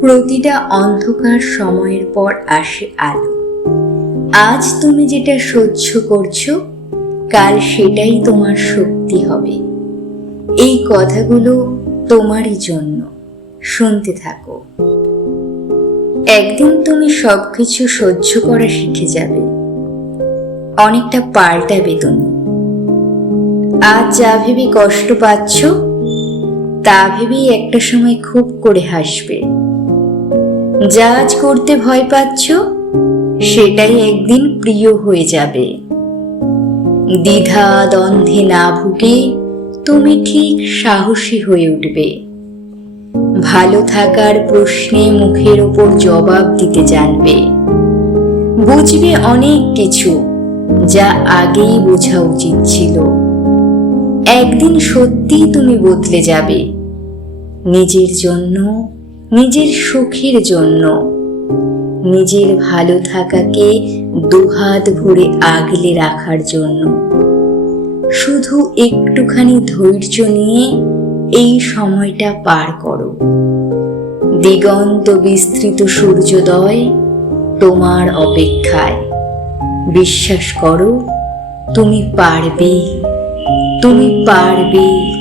প্রতিটা অন্ধকার সময়ের পর আসে আলো। আজ তুমি যেটা সহ্য করছ, কাল সেটাই তোমার শক্তি হবে। এই কথাগুলো তোমারই জন্য। শুনতে থাকো। একদিন তুমি সবকিছু সহ্য করা শিখে যাবে। অনেকটা পাল্টাবে তুমি আজ যা ভেবে কষ্ট পাচ্ছ, তা ভেবেই একটা সময় খুব করে হাসবে। যা আজ করতে ভয় পাচ্ছ, সেটাই একদিন প্রিয় হয়ে যাবে। দ্বিধা দ্বন্দ্বে না ভুগে তুমি ঠিক সাহসী হয়ে উঠবে। ভালো থাকার প্রশ্নে মুখের ওপর জবাব দিতে জানবে। বুঝবে অনেক কিছু যা আগেই বোঝা উচিত ছিল। একদিন সত্যি তুমি বদলে যাবে। নিজের জন্য নিজের সুখের জন্য। নিজের ভালো থাকাকে দুহাত ভরে আগলে রাখার জন্য। শুধু একটুখানি ধৈর্য নিয়ে এই সময়টা পার করো। দিগন্ত বিস্তৃত সূর্যোদয় তোমার অপেক্ষায়। বিশ্বাস করো, তুমি পারবে। তুমি পারবে।